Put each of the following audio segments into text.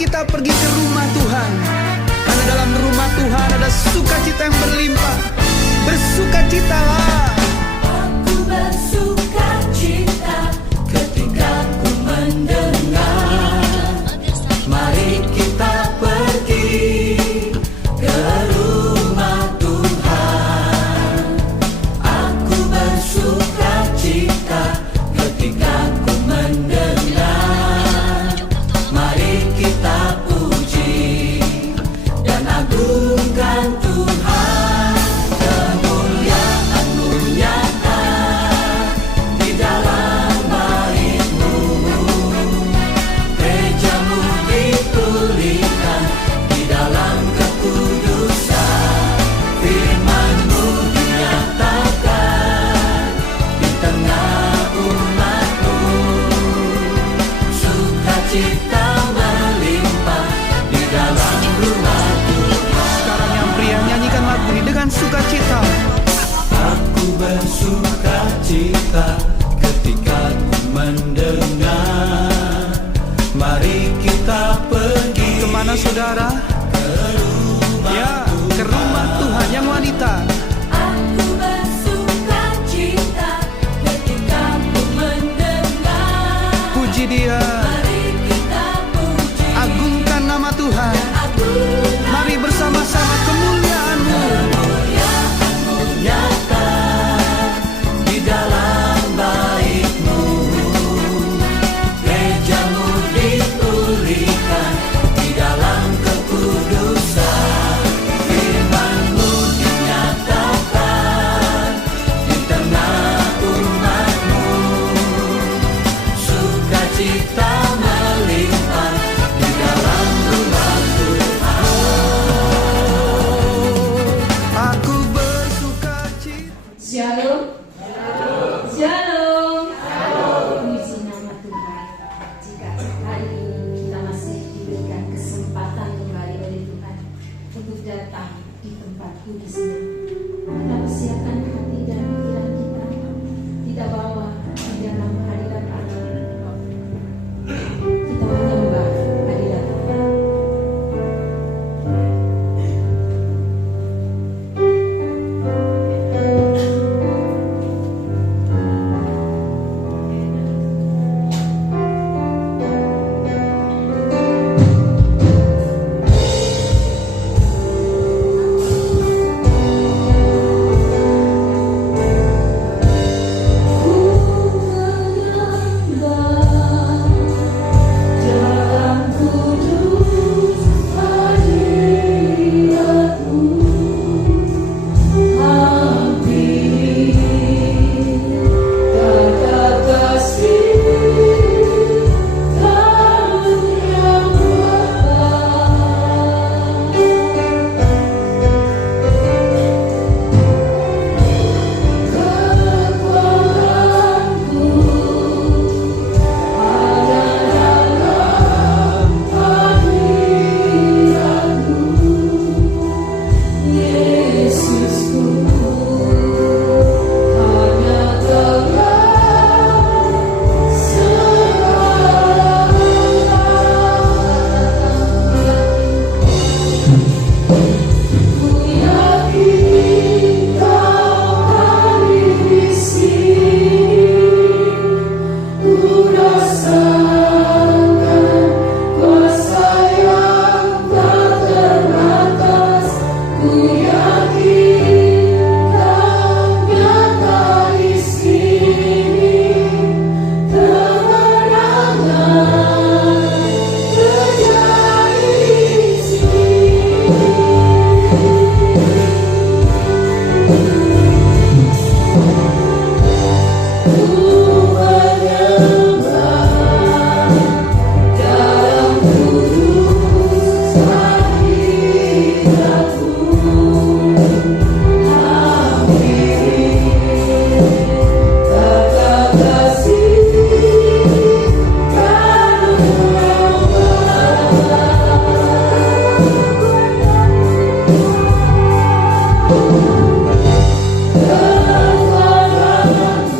kita pergi ke rumah Tuhan, karena dalam rumah Tuhan ada sukacita yang berlimpah. Bersukacitalah. Aku bersukacita ketika ku mendengar, mari kita pergi ke rumah Tuhan. Aku bersukacita ketika ku mendengar, mari kita puji dan agungkan Tuhan. Kemuliaan-Mu nyata di dalam bait-Mu, gereja-Mu dipulihkan di dalam kekudusan. Firman-Mu dinyatakan di tengah umat-Mu, sukacita melimpah di dalam rumah Tuhan. Sekarang yang pria, nyanyikan lagu ini dengan sukacita. Aku bersukacita ketika ku mendengar, mari kita pergi. Kemana saudara? Ya, ke rumah Tuhan yang wanita. Aku bersukacita ketika ku mendengar, Puji Dia, mari kita puji agungkan nama Tuhan. agungkan Mari bersama-sama kemuliaan-Mu. kemuliaan-Mu nyata di dalam bait-Mu, gereja-Mu dipulihkan di dalam kekudusan. Firman-Mu dinyatakan di tengah umat-Mu, sukacita melimpah di dalam rumah Tuhan. Aku bersukacita. Shalom. Shalom. Puji nama Tuhan. Jika hari ini kita masih diberikan kesempatan kembali oleh Tuhan untuk datang di tempat kudusnya, kita persiapkan hati dan pikiran kita, kita bawa di dalam hadirat Allah. Kita menyembah hadirat Tuhan.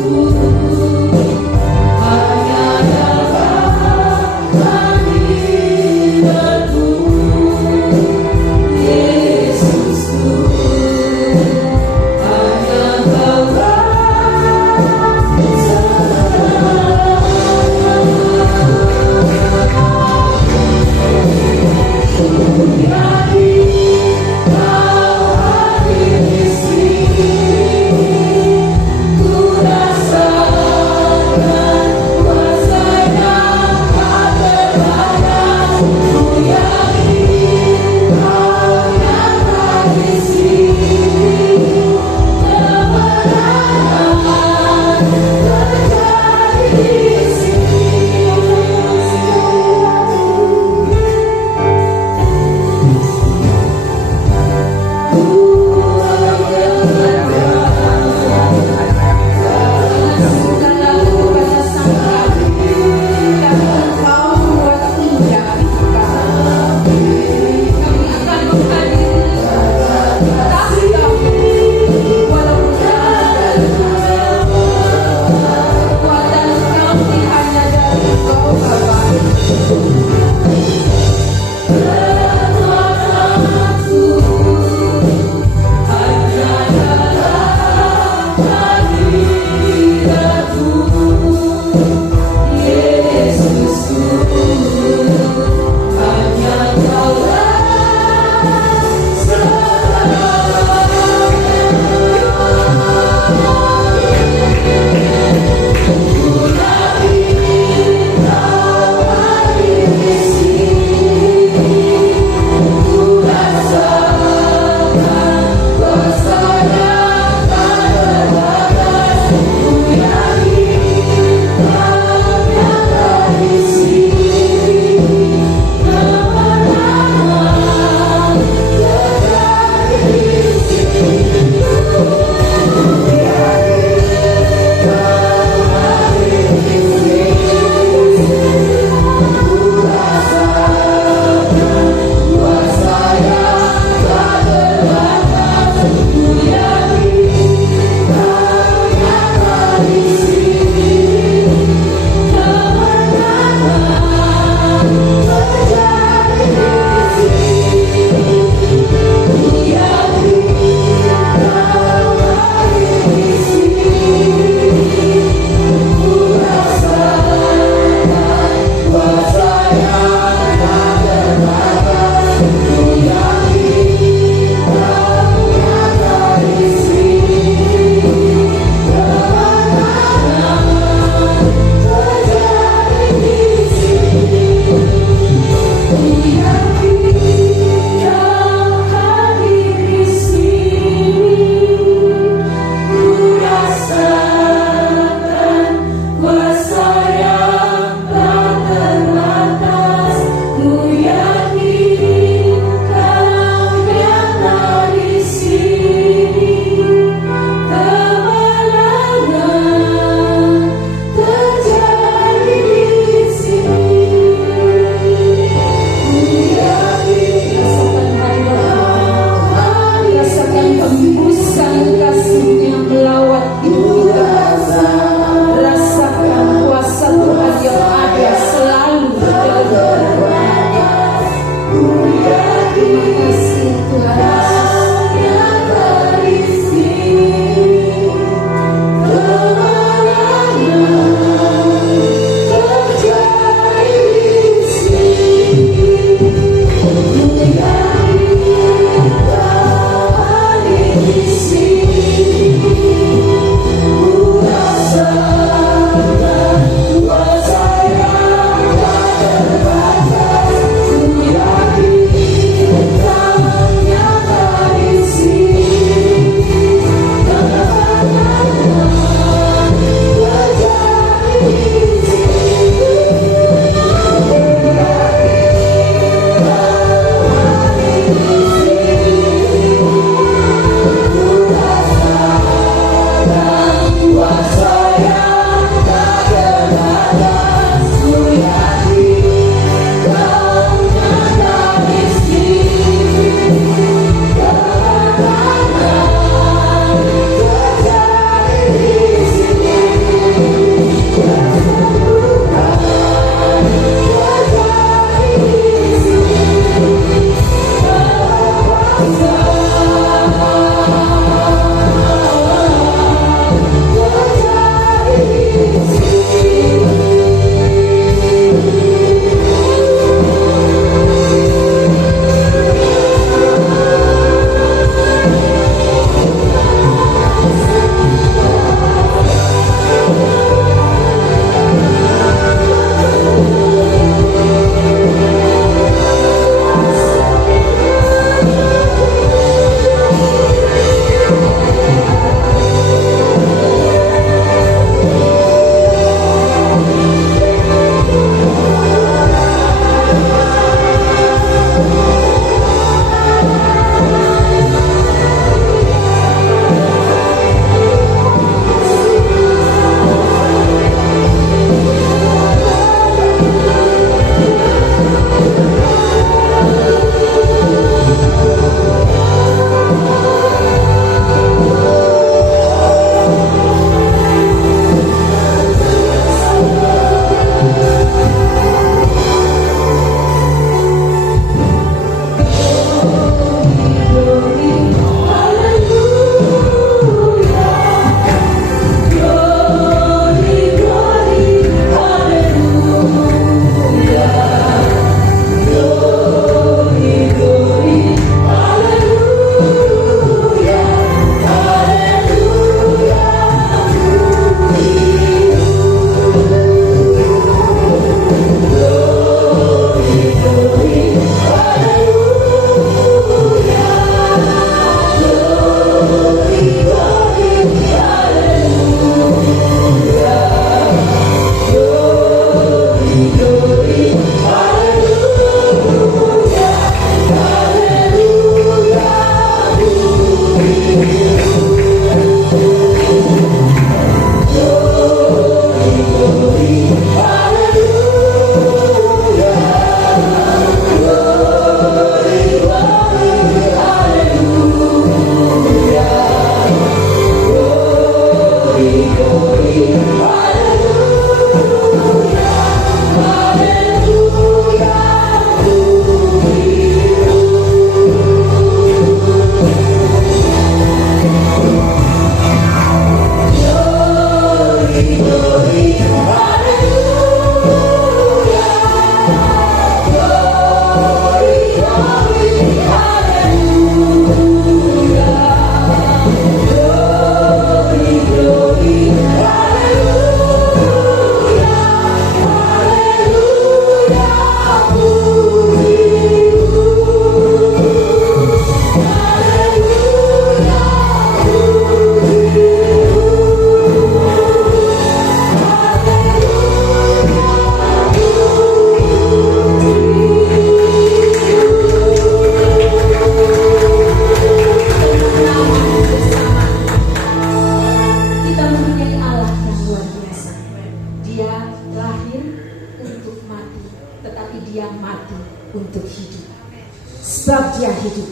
Tuhan. Kita mempunyai Allah yang luar biasa. Dia lahir untuk mati, tetapi dia mati untuk hidup. Sebab dia hidup.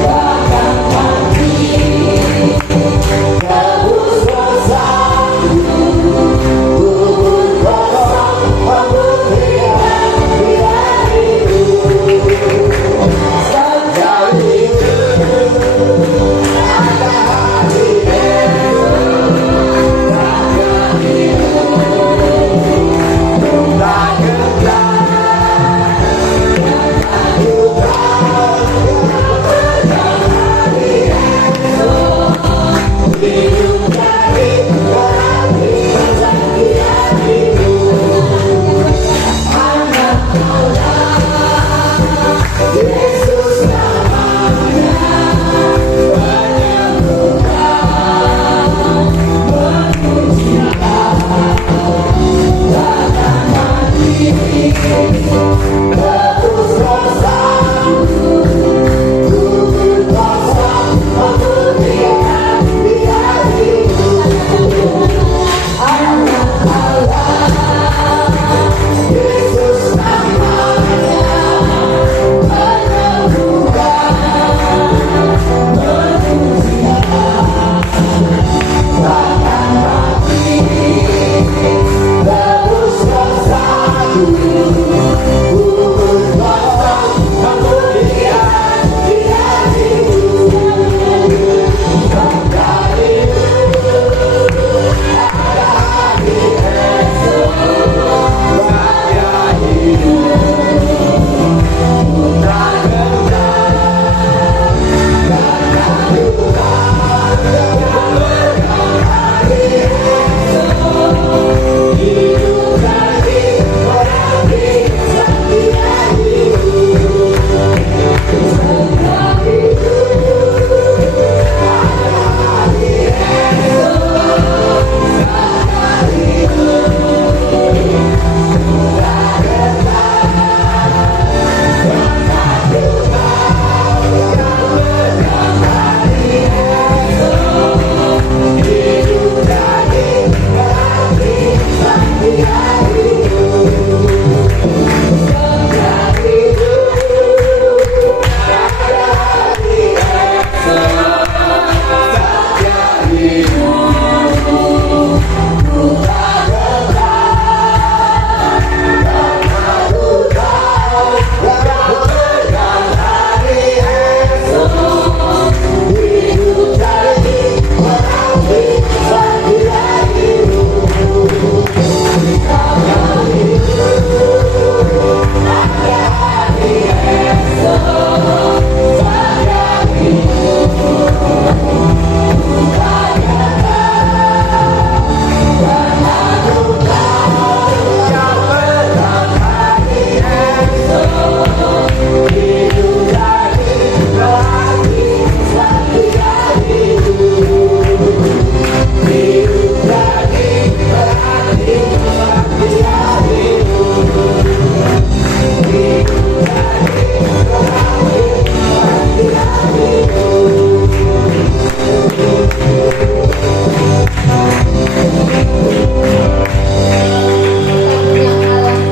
Bahkan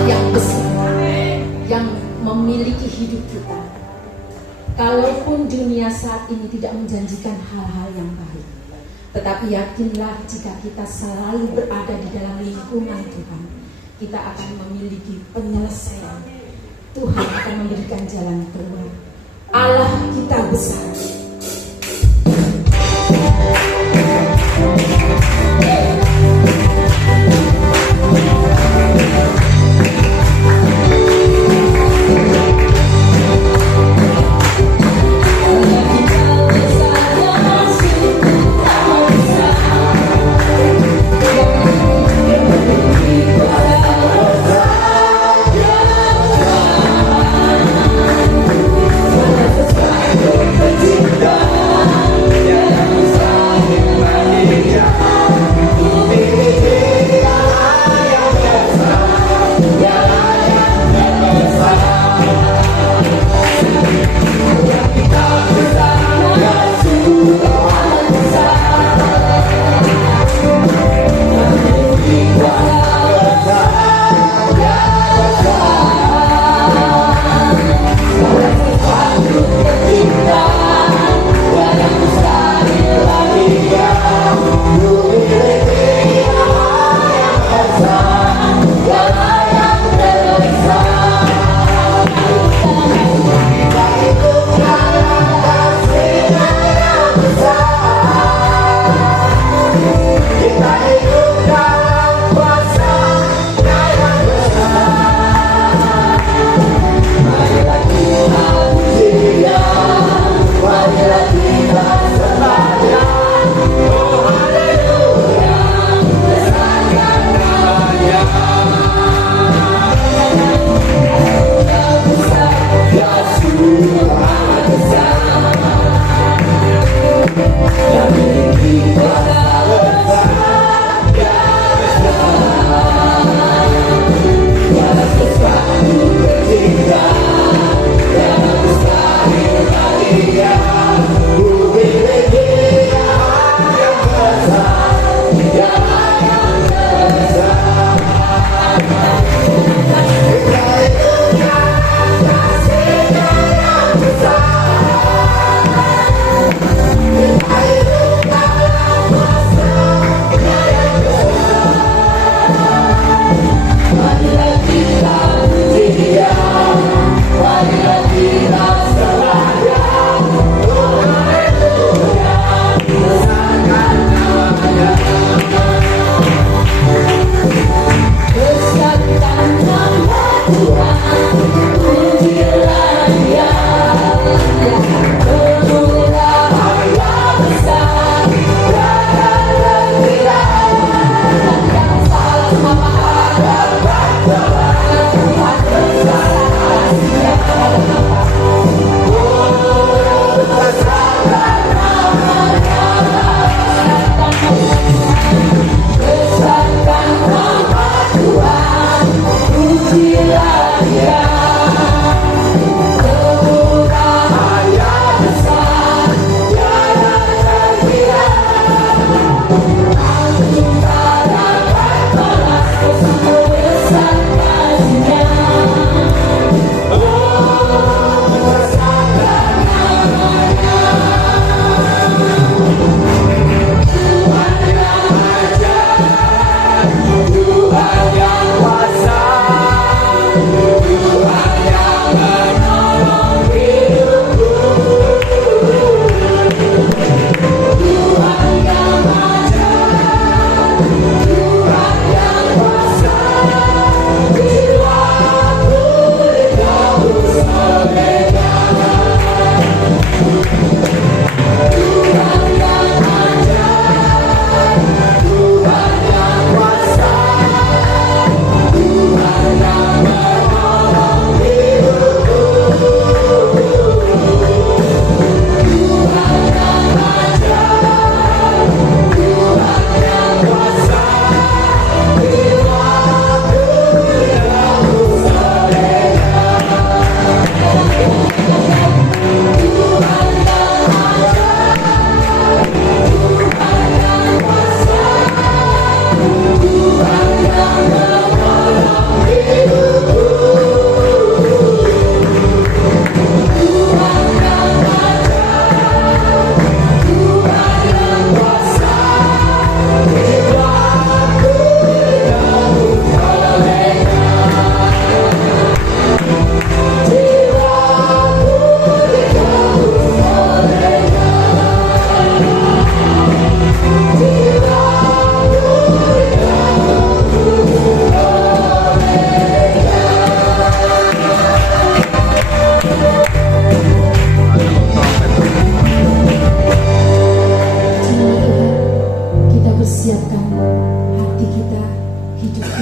yang besar, yang memiliki hidup kita. Kalaupun dunia saat ini tidak menjanjikan hal-hal yang baik, tetapi yakinlah jika kita selalu berada di dalam lingkungan Tuhan, kita akan memiliki penyelesaian. Tuhan akan memberikan jalan keluar. Allah kita besar. Besar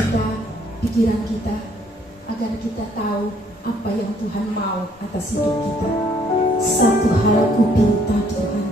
kita, pikiran kita, agar kita tahu apa yang Tuhan mau atas hidup kita. Satu hal ku pinta Tuhan,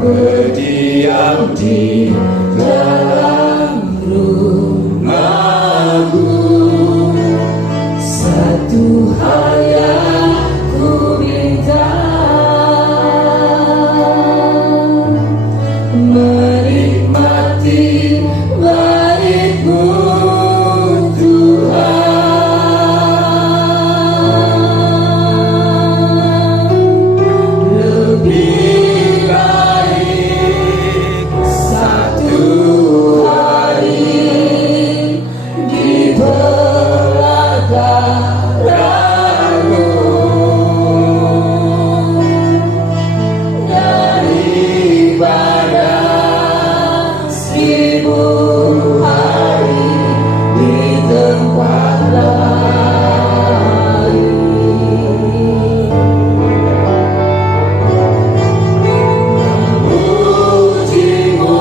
berdiam di dalam rumahmu. Satu hal yang ku minta, menikmati baitmu Tuhan. Lebih baik satu hari di belakangmu daripada 1000 hari di tempat lain. Memujimu,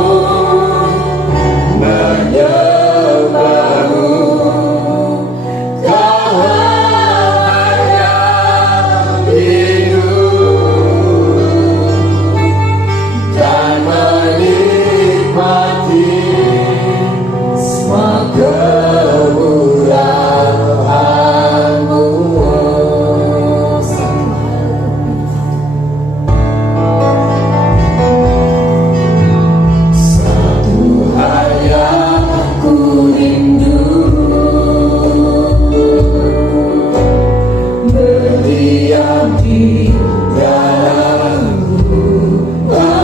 menyembahmu, Kau hanya hidup dan menikmati semua kemurahan-Mu. Satu hal yang ku rindu, berdiam di dalam rumahmu.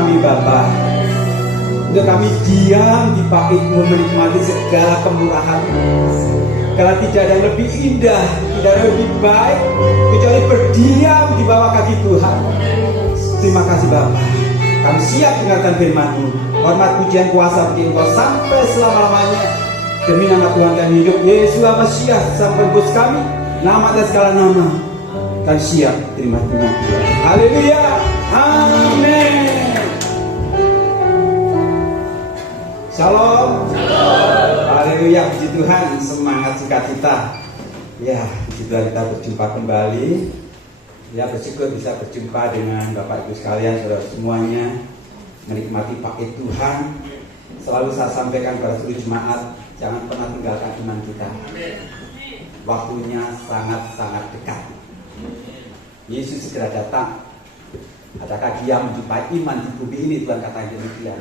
kami Bapa. Untuk kami diam di bait-Mu menikmati segala kemurahan-Mu. Karena tidak ada yang lebih indah, tidak ada yang lebih baik kecuali berdiam di bawah kaki Tuhan. Terima kasih Bapa. Kami siap dengarkan firman-Mu. Hormat pujian kuasa bagi Engkau sampai selama-lamanya. Demi nama Tuhan kami hidup, Yesus Mesias sampai bos kami. Nama dan segala nama. Kami siap terima firman Tuhan. Haleluya. Amin. Shalom. Haleluya, puji Tuhan, semangat sukacita. Ya, puji Tuhan, kita berjumpa kembali. Ya, bersyukur bisa berjumpa dengan Bapak Ibu sekalian, saudara semuanya, menikmati bait Tuhan. Selalu saya sampaikan pada seluruh jemaat, jangan pernah tinggalkan iman kita. Waktunya sangat-sangat dekat. Yesus segera datang. Adakah Dia menjumpai iman di bumi ini? Tuhan katakan demikian.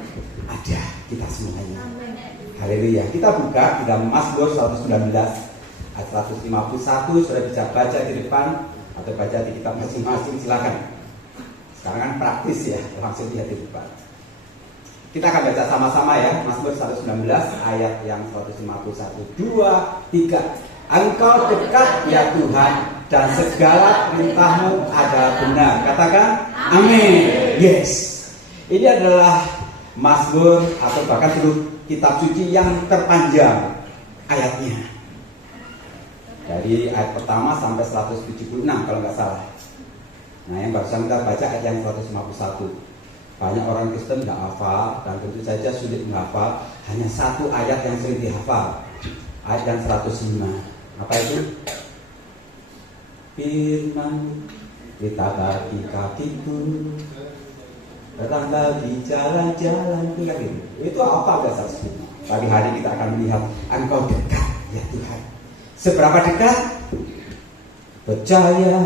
Ada, kita semuanya. Haleluya. Kita buka di dalam Mazmur 119 ayat 151. Sudah bisa baca di depan atau baca di kitab masing-masing, silakan. Sekarang kan praktis ya, langsung lihat di depan. Kita akan baca sama-sama ya, Mazmur 119 ayat yang 151. 2, 3. Engkau dekat ya Tuhan, dan segala perintah-Mu adalah benar. Katakan amin. Yes. Ini adalah Mazmur atau bahkan seluruh kitab suci yang terpanjang ayatnya. Dari ayat pertama sampai 176 kalau nggak salah. Nah, yang barusan kita baca ayat yang 151. Banyak orang Kristen nggak hafal dan tentu saja sulit menghafal. Hanya satu ayat yang sering dihafal, ayat yang 105. Apa itu? Firman kita bagi kakiku, bertanggal di jalan-jalan. Itu apa dasar semua? Pagi hari kita akan melihat Engkau dekat ya Tuhan. Seberapa dekat? Percaya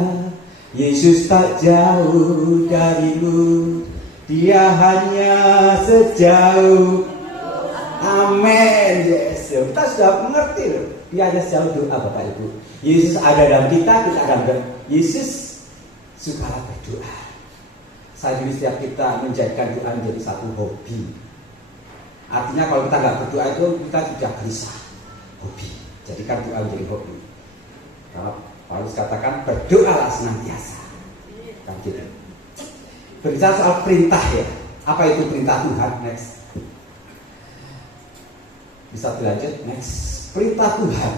Yesus tak jauh darimu, Dia hanya sejauh. Amin. Yes. Kita sudah mengerti loh. Dia hanya sejauh doa Bapak Ibu. Yesus ada dalam kita akan berdoa. Yesus sukalah berdoa. Saya dulu setiap kita menjadikan doa menjadi satu hobi. Artinya kalau kita nggak berdoa itu kita sudah gelisah. Hobi. Jadikan doa menjadi hobi. Kalau Paulus katakan berdoalah senantiasa. Kan gitu. Berbicara soal perintah ya. Apa itu perintah Tuhan? Next. Bisa dilanjut. Next. Perintah Tuhan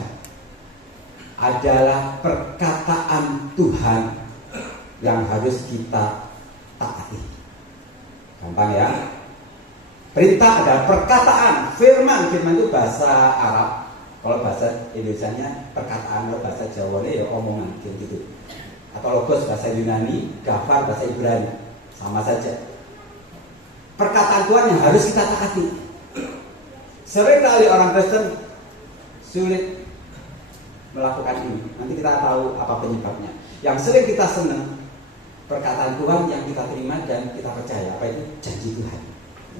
adalah perkataan Tuhan yang harus kita taati. Gampang ya. Perintah adalah perkataan, firman. Firman itu bahasa Arab. Kalau bahasa Indonesianya perkataan, kalau bahasa Jawanya ya omongan gitu. Atau logos bahasa Yunani, gafar bahasa Ibrani. Sama saja. Perkataan Tuhan yang harus kita taati. Sering kali orang Kristen sulit melakukan ini. Nanti kita tahu apa penyebabnya. Yang sering kita senang perkataan Tuhan yang kita terima dan kita percaya. Apa itu? Janji Tuhan.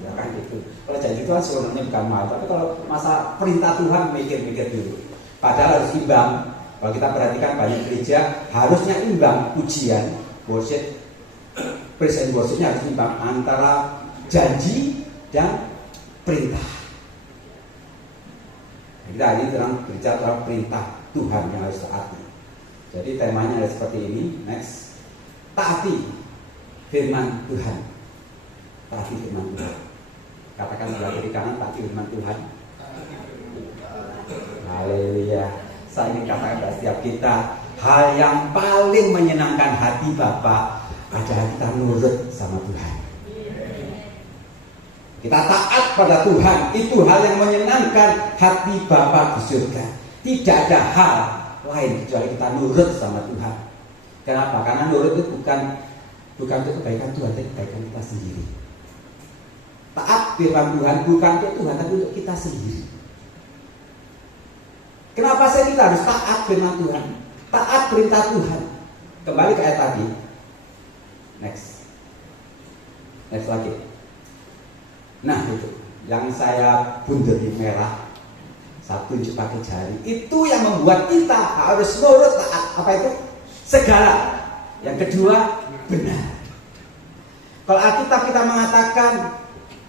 Ya kan gitu. Kalau janji Tuhan sebenarnya bukan mahal, tapi kalau masa perintah Tuhan mikir-mikir dulu. Padahal harus imbang. Kalau kita perhatikan banyak gereja harusnya imbang pujian, worship, praise and worshipnya harus imbang antara janji dan perintah. Kita hari ini terang berbicara tentang perintah Tuhan yang harus taati. Jadi temanya ada seperti ini. Next, taati firman Tuhan. Taati firman Tuhan. Katakan sebelah kiri kanan, taati firman Tuhan. Haleluya. Saya ingin katakan pada setiap kita, hal yang paling menyenangkan hati Bapa adalah kita nurut sama Tuhan. Kita taat pada Tuhan, itu hal yang menyenangkan hati Bapa di surga. Tidak ada hal lain kecuali kita nurut sama Tuhan. Kenapa? Karena nurut itu bukan untuk kebaikan Tuhan, tapi kebaikan kita sendiri. Taat firman Tuhan bukan untuk Tuhan, tapi untuk kita sendiri. Kenapa kita harus taat firman Tuhan? Taat perintah Tuhan. Kembali ke ayat tadi. Next lagi. Nah itu yang saya bunderi merah, saya tunjuk pakai jari. Itu yang membuat kita harus nurut taat. Apa itu? Segala. Yang kedua, benar. Kalau Alkitab kita mengatakan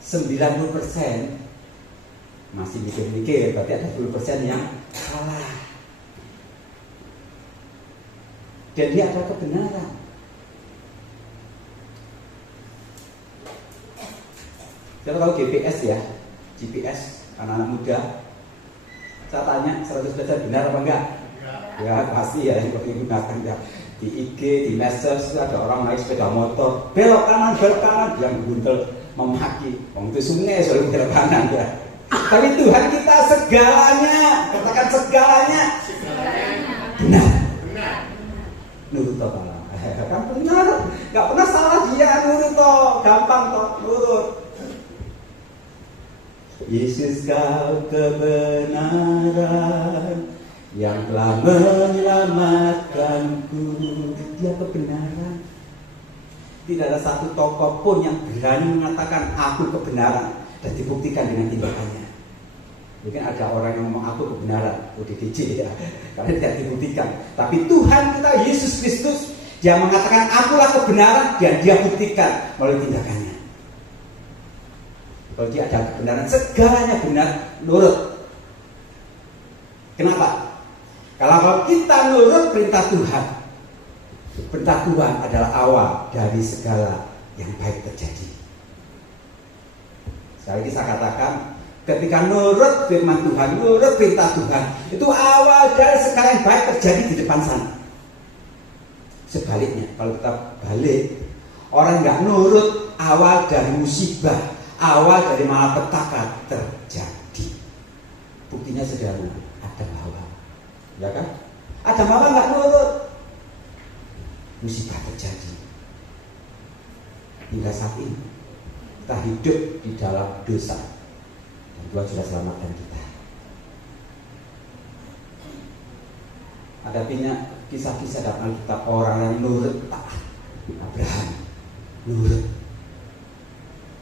90% masih mikir-mikir, berarti ada 10% yang salah. Dan dia ada kebenaran. Kita tahu GPS ya, GPS anak-anak muda. Saya tanya 100% benar apa enggak? Ya pasti ya yang digunakan ya. Di IG, di medsos ada orang naik sepeda motor, belok kanan, yang buntel memaki. Itu sungai soal belok kanan ya. Tapi Tuhan kita segalanya, katakan segalanya benar. Nurut toh kan benar, nggak pernah salah dia, nurut toh, gampang toh, nurut. Yesus kau kebenaran yang telah menyelamatkanku. Dia kebenaran. Tidak ada satu tokoh pun yang berani mengatakan aku kebenaran dan dibuktikan dengan tindakannya. Mungkin ada orang yang ngomong aku kebenaran, ODGJ ya, karena tidak dibuktikan. Tapi Tuhan kita Yesus Kristus, dia mengatakan akulah kebenaran dan dia buktikan melalui tindakannya. Kalau dia ada kebenaran, segalanya benar, nurut. Kenapa? Kalau kita nurut perintah Tuhan, perintah Tuhan adalah awal dari segala yang baik terjadi. Sekali lagi saya katakan, ketika nurut firman Tuhan, nurut perintah Tuhan, itu awal dari segala yang baik terjadi di depan sana. Sebaliknya, kalau kita balik, orang nggak nurut, awal dari musibah, awal dari malapetaka terjadi. Buktinya sederhana, Adam Hawa, ya kan? Adam Hawa nggak nurut, musibah terjadi. Hingga saat ini kita hidup di dalam dosa. Tuhan sudah selamatkan kita. Ada banyak kisah-kisah dalam Alkitab orang yang nurut taat. Abraham nurut.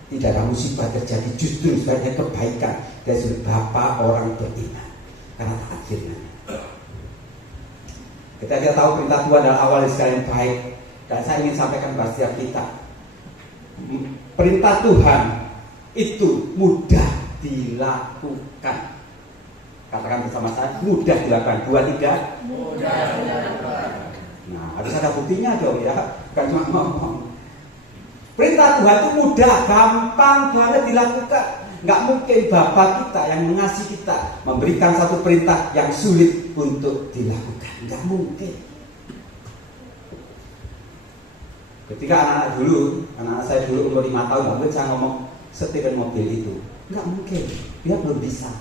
Tidak ada musibah terjadi, justru sebagai kebaikan dari sudut bapa orang beriman karena taat firman. Kita tahu perintah Tuhan adalah awal dari segala yang baik, dan saya ingin sampaikan kepada setiap kita, perintah Tuhan itu mudah dilakukan. Katakan bersama saya, mudah dilakukan. 2, 3. Mudah dilakukan. Nah, harus ada buktinya dong ya, bukan cuma ngomong. Perintah Tuhan itu mudah, gampang banget dilakukan. Nggak mungkin Bapa kita yang mengasihi kita memberikan satu perintah yang sulit untuk dilakukan. Nggak mungkin. Ketika anak-anak saya dulu umur 5 tahun, nggak mungkin saya ngomong setirin mobil itu. Nggak mungkin, dia belum bisa.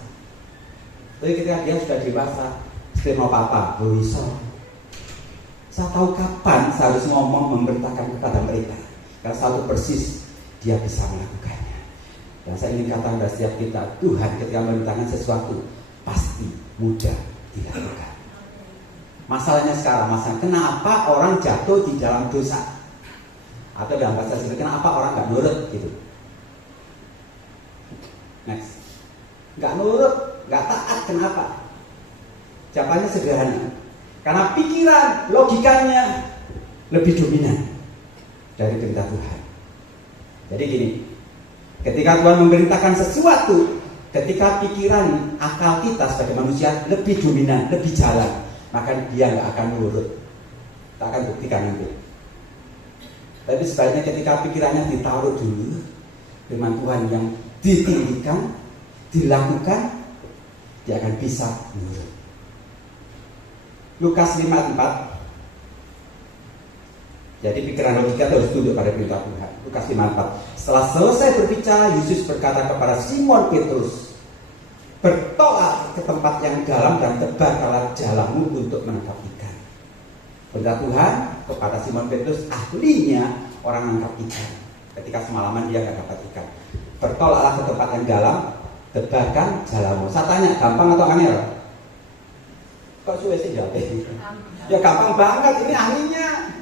Tapi ketika dia sudah dewasa, setir mau papa, belum bisa. Saya tahu kapan saya harus ngomong memerintahkan kepada mereka. Karena satu persis dia bisa melakukannya. Dan saya ingin katakan kepada setiap kita, Tuhan ketika memerintahkan sesuatu pasti mudah dilakukan. Masalahnya sekarang, kenapa orang jatuh di dalam dosa? Atau dalam bahasa sini, kenapa orang nggak nurut gitu? Next, nggak nurut, nggak taat, kenapa? Jawabannya sederhana, karena pikiran, logikanya lebih dominan dari perintah Tuhan. Jadi gini, ketika Tuhan memerintahkan sesuatu, ketika pikiran, akal kita sebagai manusia lebih dominan, lebih jalan, maka dia nggak akan nurut. Kita akan buktikan nanti. Tapi sebaliknya ketika pikirannya ditaruh dulu, firman Tuhan yang ditinggikan, dilakukan, dia akan bisa nurut. Lukas 5:4. Jadi pikiran logika harus tunduk pada perintah Tuhan. Lukas 5:4. Setelah selesai berbicara, Yesus berkata kepada Simon Petrus, bertolak ke tempat yang dalam dan tebarkanlah jalamu untuk menangkap ikan. Perintah Tuhan kepada Simon Petrus, ahlinya orang menangkap ikan. Ketika semalaman dia nggak dapat ikan, bertolaklah ke tempat yang dalam, tebarkan jalamu. Saya tanya, gampang atau angel? Kok suwe sih jawab? Ya gampang banget, ini ahlinya.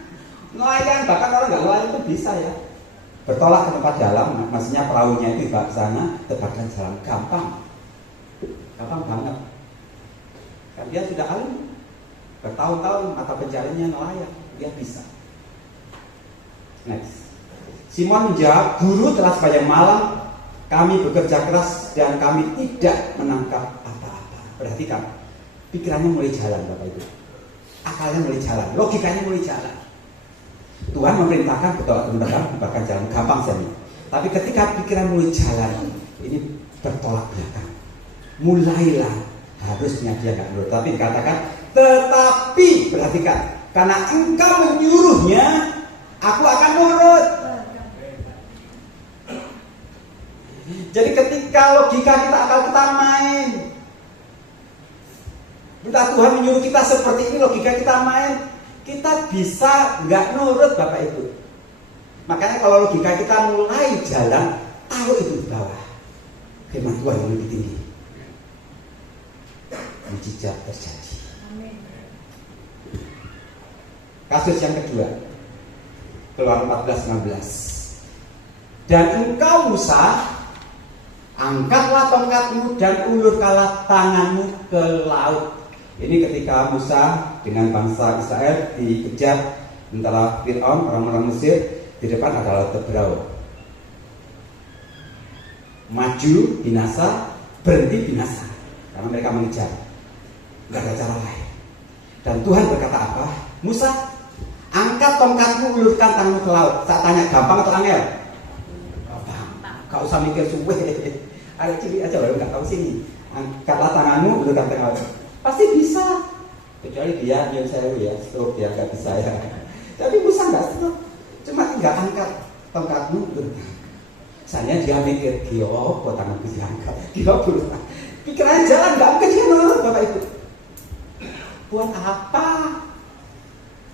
Nelayan, bahkan orang nggak nelayan itu bisa ya. Bertolak ke tempat dalam, maksudnya perahunya itu di sana, tebarkan jalan. Gampang banget. Kan dia sudah ahli, bertahun-tahun mata pencariannya nelayan, dia bisa. Next, Simon menjawab, "Guru, telah sepanjang malam kami bekerja keras dan kami tidak menangkap apa-apa." Perhatikan, pikirannya mulai jalan Bapak Ibu. Akalnya mulai jalan, logikanya mulai jalan. Tuhan memerintahkan, betul teman-teman, bahkan jalan gampang saja. Tapi ketika pikiran mulai jalan, ini bertolak belakang. Mulailah, harusnya dia nggak nurut. Tapi dikatakan, tetapi perhatikan, karena engkau menyuruhnya, aku akan nurut. Jadi ketika logika kita, akal kita main, minta Tuhan menyuruh kita seperti ini, logika kita main, kita bisa nggak nurut Bapak Ibu. Makanya kalau logika kita mulai jalan, taruh itu di bawah. Firman Tuhan yang lebih tinggi. Mujizat terjadi. Kasus yang kedua, Keluaran 14:16. Dan engkau Musa, angkatlah tongkatmu dan ulurkanlah tanganmu ke laut. Ini ketika Musa dengan bangsa Israel dikejar antara Fir'aun, orang-orang Mesir, di depan ada laut Tebrau. Maju binasa, berhenti binasa, karena mereka mengejar. Tidak ada cara lain. Dan Tuhan berkata apa? Musa, angkat tongkatmu, ulurkan tanganmu ke laut. Saya tanya, gampang atau angel? Gampang. Gak usah mikir suwe. Ada cilik aja loh, nggak tahu sini. Angkatlah tanganmu, ulurkan tangan laut. Pasti bisa. Kecuali dia yang saya ya, stroke dia nggak bisa ya. Tapi Musa nggak stroke. Cuma tinggal angkat tongkatmu, ulurkan. Saya dia mikir, kok tanganku diangkat? Berusaha. Pikirannya jalan, nggak mungkin dia nurut Bapak Ibu. Buat apa?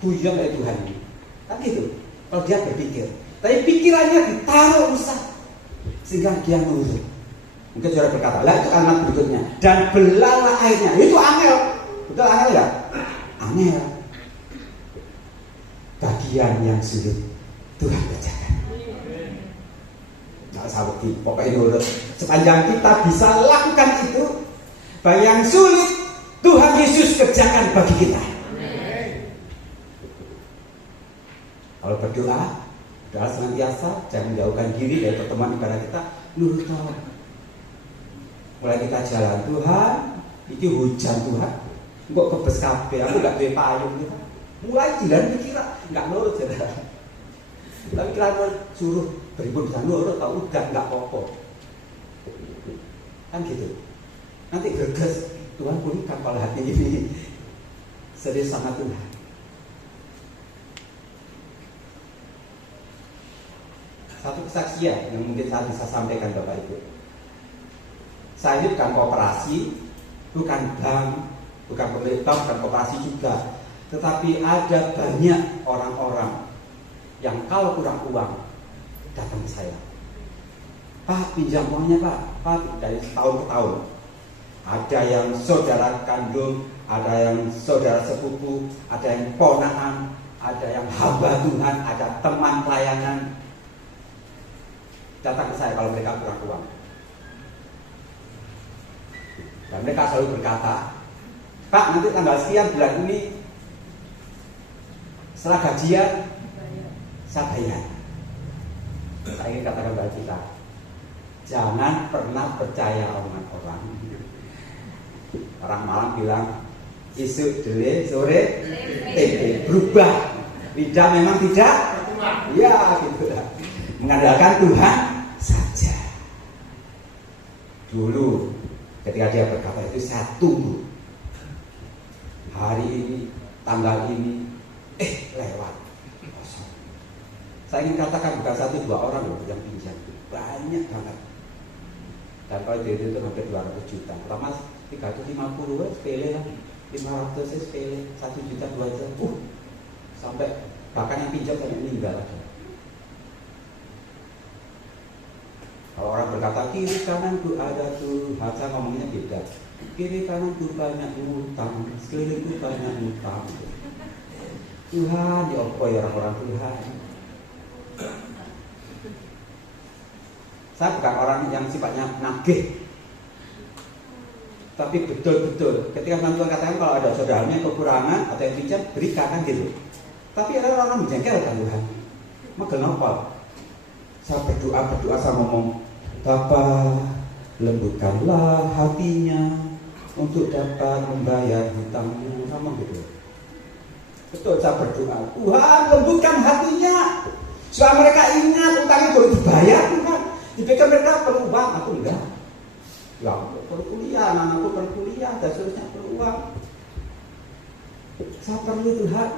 Buyang dari Tuhan ini. Kan gitu. Kalau dia berpikir, tapi pikirannya ditaruh Musa sehingga dia nurut. Mungkin saudara berkata, lah itu kalimat berikutnya. Dan belalah airnya. Itu angel. Betul angel ya? Angel. Bagian yang sulit Tuhan kerjakan. Nah, sahabat, pokoknya nurut. Sepanjang kita bisa lakukan itu, bagian yang sulit Tuhan Yesus kerjakan bagi kita. Kalau berdoa, doa senantiasa, jangan menjauhkan diri dari pertemuan ibadah kita, nurut. Mulai kita jalan, Tuhan, itu hujan Tuhan, kok kebes kabeh, aku gak duwe payung Tuhan. Mulai jalan dikira nggak nurut saudara. Tapi kira suruh beribun bisa nurut, tahu udah nggak apa-apa. Kan gitu. Nanti gerges, Tuhan pulihkan kepala hati ini. Serius sama Tuhan. Satu kesaksian yang mungkin saya bisa sampaikan Bapak Ibu. Saya ini bukan koperasi, bukan bank, bukan pemerintah, bukan koperasi juga. Tetapi ada banyak orang-orang yang kalau kurang uang datang ke saya. Pak, pinjam uangnya Pak, dari tahun ke tahun. Ada yang saudara kandung, ada yang saudara sepupu, ada yang ponakan, ada yang hamba Tuhan, ada teman pelayanan. Datang ke saya kalau mereka kurang uang. Dan mereka selalu berkata, Pak, nanti tanggal sekian bulan ini setelah gajian saya bayar. Saya ingin katakan kepada kita, jangan pernah percaya omongan orang. Orang Malang bilang isu dele sore tempe, berubah. Lidah memang tidak, ya gitu lah. Mengandalkan Tuhan saja. Dulu ketika dia berkata itu, saya tunggu hari ini, tanggal ini, lewat. Saya ingin katakan bukan 1-2 orang loh yang pinjam, banyak banget. Dan kalau itu hampir 200 juta. Pertama 350 sepele lah, 500 sepele, 1 juta 2 juta. Sampai bahkan yang pinjam sampai meninggal ada. Kalau orang berkata kiri kananku ada Tuhan, saya ngomongnya beda. Kiri kananku banyak utang, sekelilingku banyak utang. Tuhan, ya Allah ya orang-orang Tuhan. Saya bukan orang yang sifatnya nagih, tapi betul-betul ketika Tuhan katakan kalau ada saudaranya kekurangan atau yang pinjam, berikan kan gitu. Tapi ada orang menjengkelkan Tuhan. Magel nopal. Saya berdoa saya ngomong, Bapa, lembutkanlah hatinya untuk dapat membayar hutangnya, sama gitu. Betul, saya berdoa, Tuhan lembutkan hatinya supaya mereka ingat hutangnya boleh dibayar, Tuhan. Dipikir mereka perlu uang, aku enggak. Ya, perlu kuliah, anakku perlu kuliah, dan seterusnya perlu uang. Saya perlu Tuhan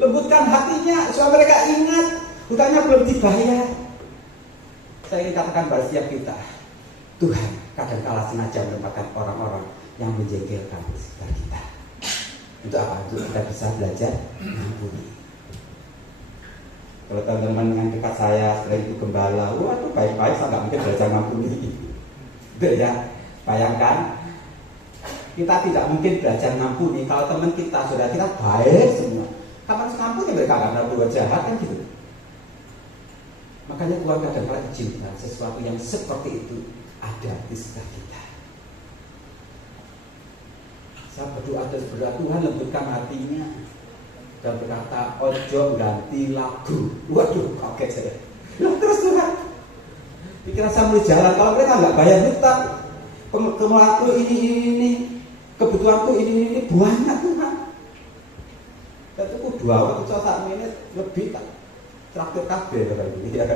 lembutkan hatinya supaya mereka ingat hutangnya belum dibayar. Saya ingin katakan pada setiap kita, Tuhan kadang-kala sengaja menempatkan orang-orang yang menjengkelkan di sekitar kita. Untuk apa? Untuk kita bisa belajar mengampuni. Kalau teman-teman yang dekat saya selain itu gembala, waduh baik-baik, saya nggak mungkin belajar mengampuni. Betul ya? Bayangkan, kita tidak mungkin belajar mengampuni kalau teman kita, saudara kita baik semua. Kapan mengampuni mereka nggak pernah berbuat jahat kan gitu. Makanya Tuhan kadang-kala izinkan sesuatu yang seperti itu ada di sekitar kita. Saya berdoa Tuhan lembutkan hatinya dan berkata, ojo ganti lagu. Waduh, kaget saya. Terus Tuhan, pikiran saya mulai jalan. Kalau mereka nggak bayar hutang, pengeluaranku ini, kebutuhanku ini banyak Tuhan. Dan itu 2 waktu saat ini lebih tak traktir kabel ya.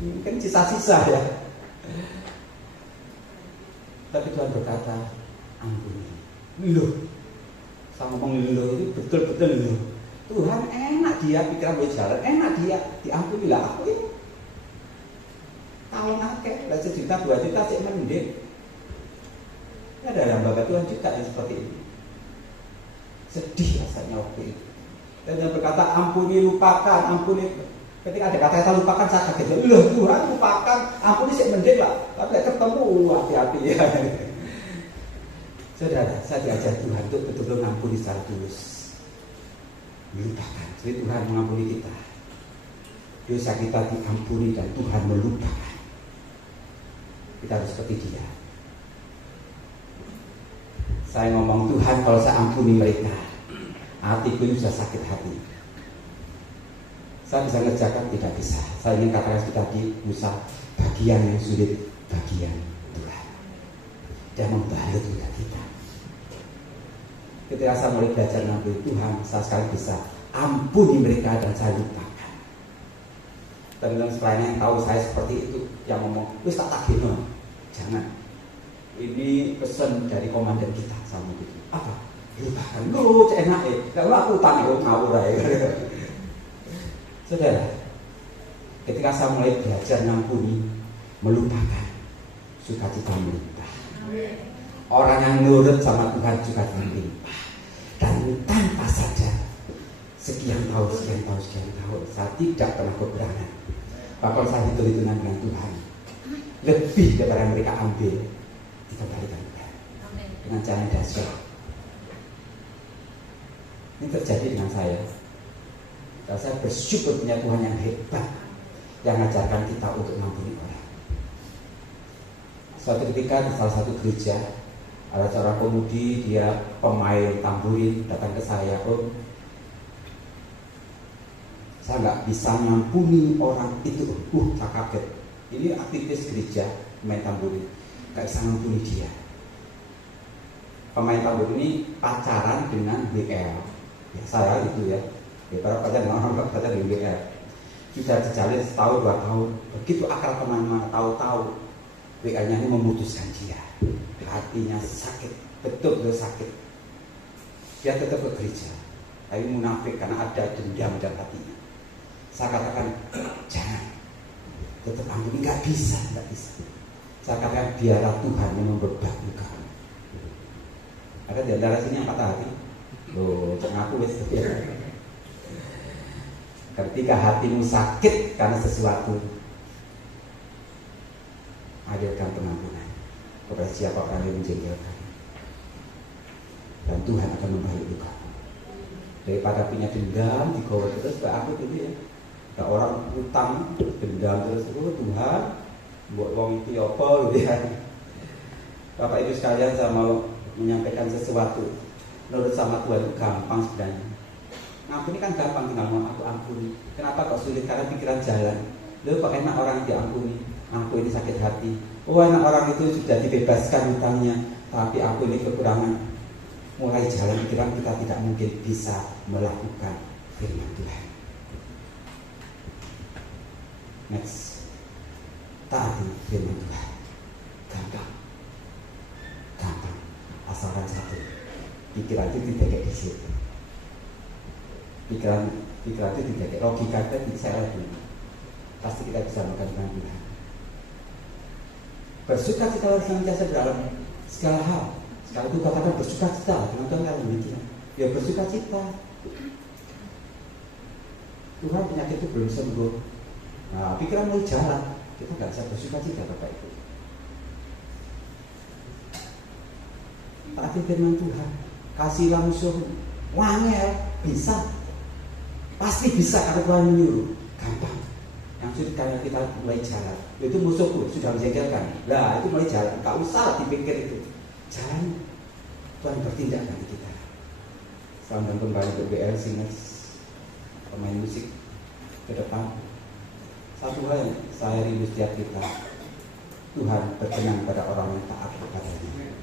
Mungkin sisa-sisa ya. Tapi Tuhan berkata, ampuni. Loh, saya ngomong loh itu betul-betul loh. Tuhan enak dia pikiran gue jalan, enak dia diampuni lah aku ini. Kalau ngakek, lah 1 juta 2 juta sih mending. Ya ada hamba Tuhan juga yang seperti ini. Sedih rasanya waktu itu. Dan dia berkata ampuni, lupakan, ampuni. Ketika ada kata-kata lupakan saya kaget. Loh Tuhan lupakan, ampuni sih mending lah. Tapi ketemu hati-hati ya. Saudara, saya diajar Tuhan untuk betul-betul mengampuni secara tulus. Melupakan, jadi Tuhan mengampuni kita. Dosa kita diampuni dan Tuhan melupakan. Kita harus seperti dia. Saya ngomong, Tuhan kalau saya ampuni mereka, hatiku ini sudah sakit hati. Saya bisa ngerjakan, tidak bisa. Saya ingin katakan seperti tadi, Musa, bagian yang sulit, bagian Tuhan. Dia membalut juga kita. Ketika saya mulai belajar mengampuni Tuhan, saya sekali bisa ampuni mereka dan saya lupakan. Teman-teman sekalian yang tahu saya seperti itu, yang ngomong, wis tak tagih, jangan. Ini pesan dari komandan kita sama gitu. Apa? Lupakan. Lu enak ya. Kalau aku tanggung ngawur aja. Saudara, ketika saya mulai belajar mengampuni, melupakan, sukacita melimpah. Orang yang nurut sama Tuhan juga melimpah. Dan tanpa sadar, sekian tahun, saya tidak pernah keberangan. Bahkan saya hitung-hitungan dengan Tuhan. Lebih daripada mereka ambil, dikembalikan Tuhan. Dengan cara yang dahsyat. Ini terjadi dengan saya. Dan saya bersyukur punya Tuhan yang hebat, yang mengajarkan kita untuk mengampuni orang. Suatu ketika di salah satu gereja, ada seorang pemudi, dia pemain tamburin, datang ke saya, Om, saya nggak bisa mengampuni orang itu. Saya kaget. Ini aktivis gereja, pemain tamburin, nggak bisa mengampuni dia. Pemain tamburin ini pacaran dengan WL. Ya, saya itu ya. Para pacaran dengan orang pacaran dengan WL. Sudah dijalin setahun 2 tahun. Begitu akrab kemana-mana, tahu-tahu WL-nya ini memutuskan dia. Hatinya sakit, betul-betul sakit. Dia tetap ke gereja, tapi munafik karena ada dendam dalam hatinya. Saya katakan, jangan, tetap ampuni, nggak bisa. Saya katakan, biarlah Tuhan yang memberbagi kamu. Ada di antara sini yang patah hati. Loh, jangan aku wes. Ketika hatimu sakit karena sesuatu, hadirkan pengampunan kepada siapa orang yang menjengkelkan, dan Tuhan akan membalik luka. Daripada punya dendam digawa terus ke aku gitu ya. Ke orang utang dendam terus, Tuhan buat wong itu apa gitu ya. Bapak Ibu sekalian, saya mau menyampaikan sesuatu. Menurut sama Tuhan itu gampang sebenarnya. Ngampuni kan gampang, tinggal mau aku ampuni. Kenapa kok sulit? Karena pikiran jalan. Loh kok enak orang diampuni, aku ini sakit hati. Oh enak orang itu sudah dibebaskan hutangnya, tapi aku ini kekurangan. Mulai jalan pikiran kita tidak mungkin bisa melakukan firman Tuhan. Next, taati firman Tuhan. Gampang, asalkan satu, pikiran itu tidak di situ. Pikiran itu tidak, logika kita bisa lagi. Pasti kita bisa melakukan Tuhan. Bersuka cita senantiasa dalam segala hal. Sekali itu katakan bersuka cita, teman-teman kalau demikian. Ya bersuka cita. Tuhan penyakit itu belum sembuh. Nah, pikiran mulai jalan, kita nggak bisa bersuka cita Bapak Ibu. Taati firman Tuhan, kasih langsung, wangel, bisa, pasti bisa karena Tuhan menyuruh, gampang. Yang sulit karena kita mulai jalan, itu musuhku sudah menjengkelkan. Lah itu mulai jalan, nggak usah dipikir itu, jalan. Tuhan bertindak bagi kita. Selamat kembali ke BL Singers, pemain musik ke depan. Satu hal yang saya rindu setiap kita, Tuhan berkenan pada orang yang taat kepadanya.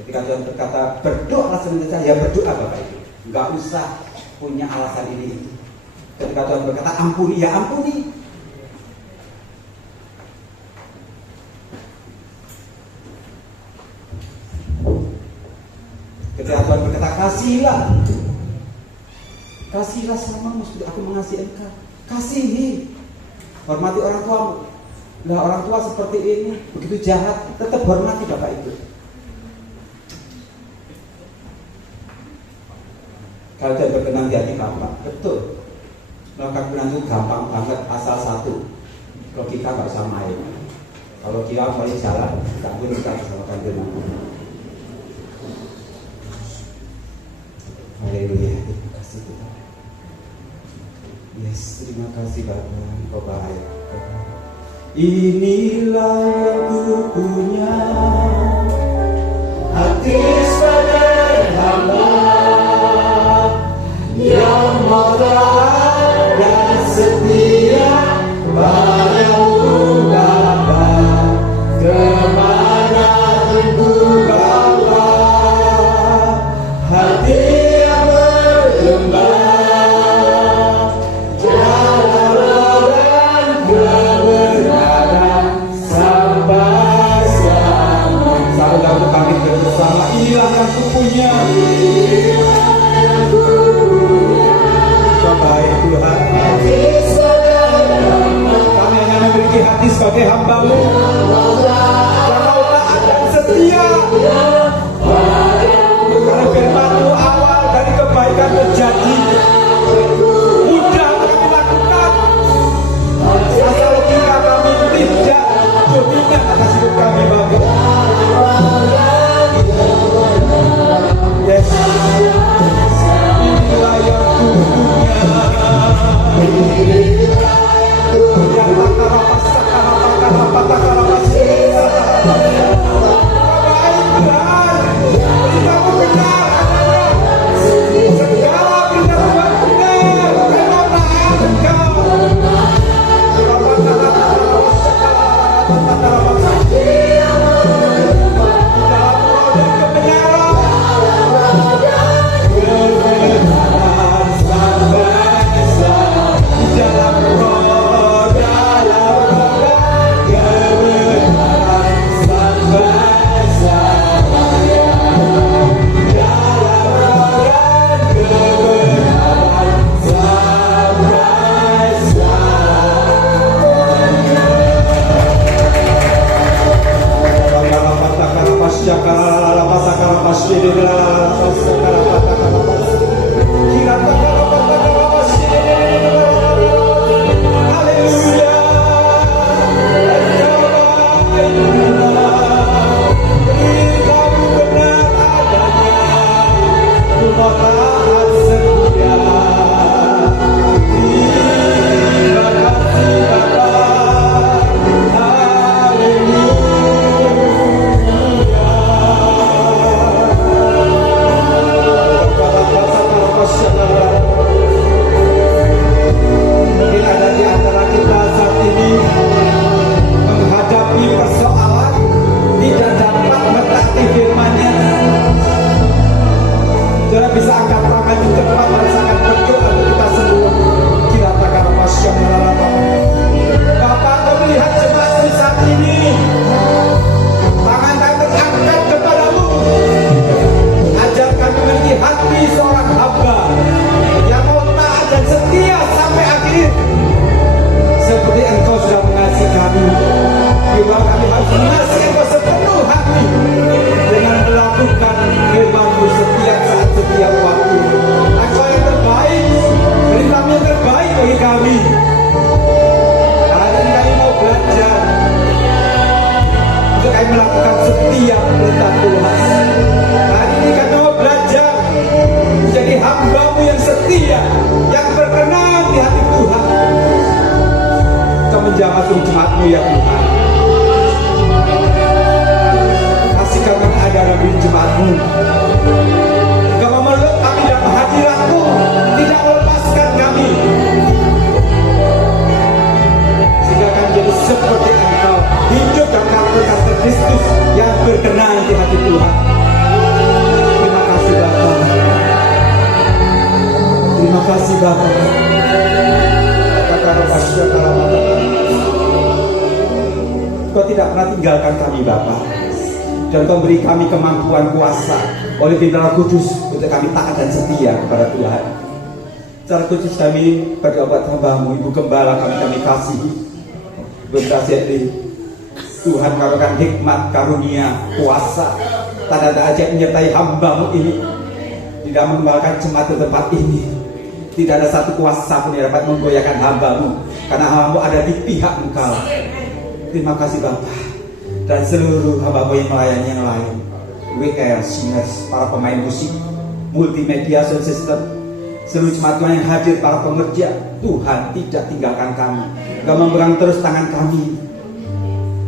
Ketika Tuhan berkata berdoa senantiasa, ya berdoa Bapak Ibu, nggak usah punya alasan ini itu. Ketika Tuhan berkata ampuni, ya ampuni. Ketika Tuhan berkata kasihlah samamu seperti aku mengasihi engkau, kasihi. Hormati orang tuamu. Nah orang tua seperti ini begitu jahat, tetap hormati Bapak Ibu. Kalau Tuhan berkenan di hati gampang, betul. Melakukan kebenaran itu gampang banget, asal satu, logika nggak usah main. Kalau dia mulai jalan, nggak boleh kita bersama firman Tuhan. Haleluya, terima kasih Tuhan. Yes, terima kasih Bapak, Engkau baik. Inilah yang ku punya, hati sederhana yang mau taat dan setia padamu Bapa, kemana ku bawa hati yang berkembang dalam dan kebenaran sampai selamat. Saudara untuk kami bersama, inilah yang ku punya. Baik Tuhan, kami hanya memiliki hati sebagai hamba-Mu yang mau taat dan setia. Karena firman-Mu awal dari kebaikan menjadi mudah kami lakukan. Asal logika kami tidak dominan atas hidup kami Bapak. Yes. Inilah yang ku punya. jamah jemaat-Mu ya Tuhan. Kasihkan kami ada di jemaat-Mu. Engkau memeluk kami dalam hadirat-Mu, tidak melepaskan kami, sehingga kami jadi seperti Engkau, hidup dalam karakter Kristus yang berkenan di hati Tuhan. Terima kasih Bapa. Terima kasih Bapa. Kau tidak pernah tinggalkan kami Bapa, dan Kau beri kami kemampuan kuasa oleh Roh Kudus untuk kami taat dan setia kepada Tuhan. Secara khusus kami pada obat hamba-Mu Ibu Gembala kami kasihi, berkasih Tuhan karuniakan hikmat, karunia, kuasa, tanda-tanda ajaib menyertai hamba-Mu ini tidak mengembalikan jemaat di tempat ini. Tidak ada satu kuasa pun yang dapat menggoyahkan hamba-Mu, karena hamba-Mu ada di pihak Engkau. Terima kasih Bapa. Dan seluruh hamba-Mu yang melayani yang lain, WR, singers, para pemain musik, multimedia, sound system, seluruh jemaat Tuhan yang hadir, para pengerja, Tuhan tidak tinggalkan kami. Engkau memegang terus tangan kami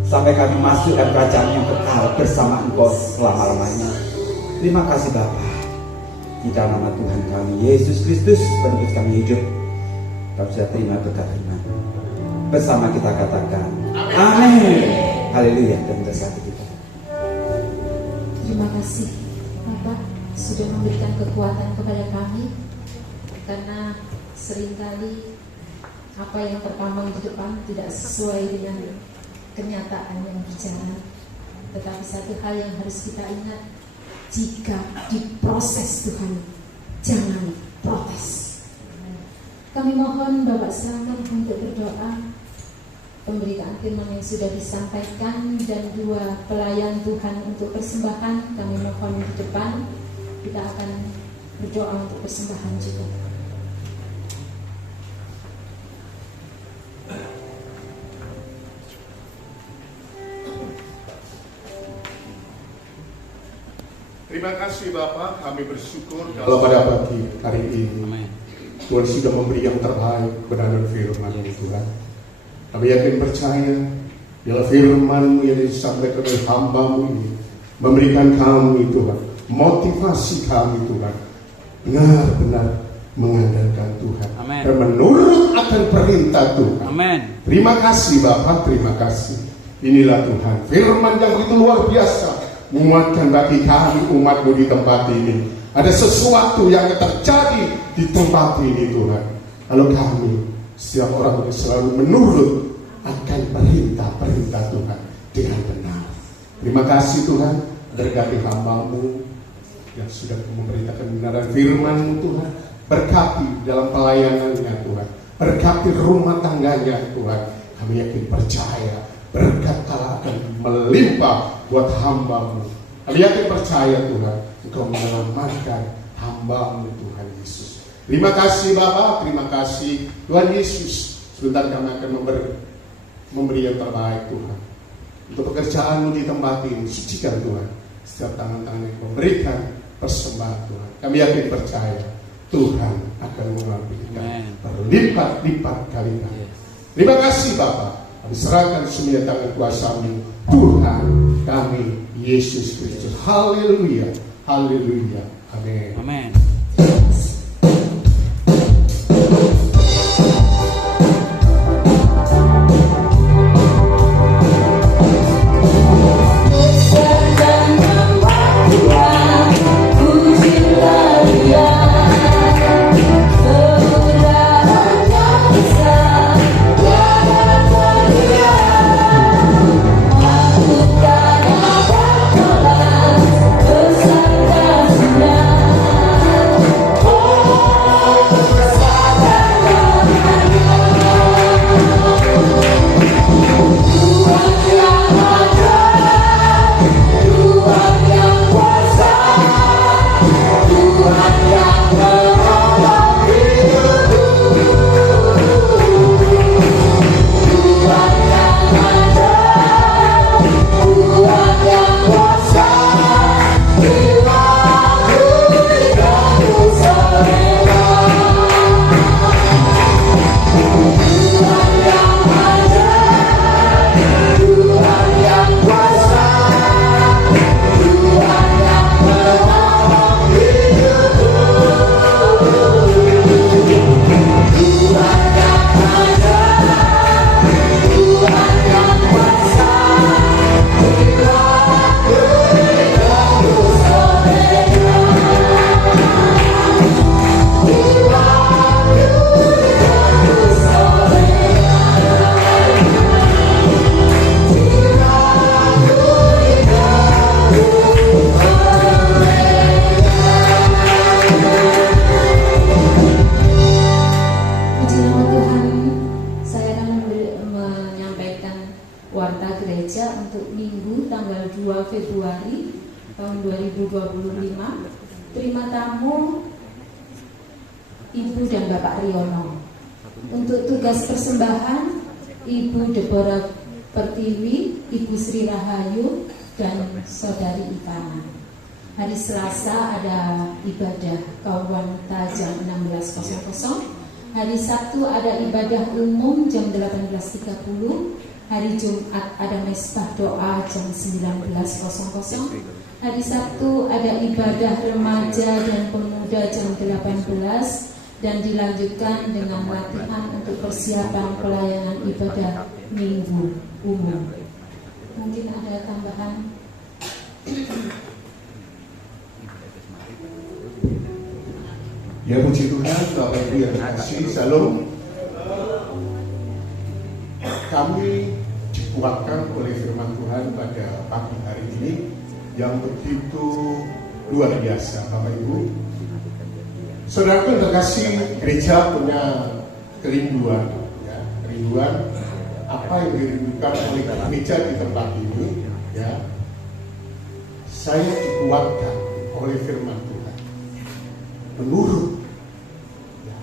sampai kami masuk dalam kerajaan yang kekal bersama Engkau selama-lamanya. Terima kasih Bapa. Di dalam nama Tuhan kami Yesus Kristus penebus kami hidup, kami sudah terima berkat firman. Bersama kita katakan amin. Haleluya. Dan bersatu kita. Terima kasih Bapak sudah memberikan kekuatan kepada kami, karena seringkali apa yang terpampang di depan tidak sesuai dengan kenyataan yang berjalan. Tetapi satu hal yang harus kita ingat, jika diproses Tuhan, jangan protes. Kami mohon Bapak selamat untuk berdoa, pemberitaan firman yang sudah disampaikan, dan dua pelayan Tuhan untuk persembahan. Kami mohon di depan, kita akan berdoa untuk persembahan juga. Terima kasih Bapak, kami bersyukur kalau pada pagi hari ini Tuhan sudah memberi yang terbaik benar firman Tuhan. Kami yakin percaya bila firman yang disampaikan oleh hamba-Mu ini memberikan kami Tuhan, motivasi kami Tuhan, benar-benar mengandalkan Tuhan. Amen. Dan menurut akan perintah Tuhan. Amin. Terima kasih Bapak, terima kasih. Inilah Tuhan, firman yang begitu luar biasa, menguatkan bagi kami umat-Mu di tempat ini. Ada sesuatu yang terjadi di tempat ini Tuhan. Kalau kami, setiap orang selalu menurut akan perintah-perintah Tuhan dengan benar. Terima kasih Tuhan, berkati hamba-Mu yang sudah memberitakan kebenaran firman-Mu Tuhan. Berkati dalam pelayanannya Tuhan, berkati rumah tangganya Tuhan. Kami yakin percaya berkat Allah akan melimpah buat hamba-Mu. Kami yakin percaya Tuhan, Engkau menyelamatkan hamba-Mu Tuhan Yesus. Terima kasih Bapak, terima kasih Tuhan Yesus. Sebentar kami akan memberi yang terbaik Tuhan. Untuk pekerjaan-Mu di tempat ini, sucikan Tuhan setiap tangan-tangan yang memberikan persembahan Tuhan. Kami yakin percaya Tuhan akan mengambilkan berlipat-lipat kali kali. Terima kasih Bapak. Kami serahkan semua tangan kuasa-Mu Tuhan kami Yesus Kristus. Haleluya, haleluya, amin. Amin. Bersama Warta Gereja untuk Minggu tanggal 2 Februari tahun 2025. Terima tamu Ibu dan Bapak Riono. Untuk tugas persembahan, Ibu Deborah Pertiwi, Ibu Sri Rahayu, dan Saudari Ivana. Hari Selasa ada ibadah kaum wanita jam 16.00. Hari Sabtu ada ibadah umum jam 18.30. Hari Jumat ada mesbah doa jam 19.00. Hari Sabtu ada ibadah remaja dan pemuda jam 18 dan dilanjutkan dengan latihan untuk persiapan pelayanan ibadah Minggu umum. Mungkin ada tambahan? Ya, puji Tuhan, Bapak Ibu yang kasih, Shalom. Kami dikuatkan oleh firman Tuhan pada pagi hari ini yang begitu luar biasa, Bapak Ibu. Saudara yang terkasih, gereja punya kerinduan, ya, kerinduan apa yang dirindukan oleh gereja di tempat ini, ya. Saya dikuatkan oleh firman Tuhan, menurut ya,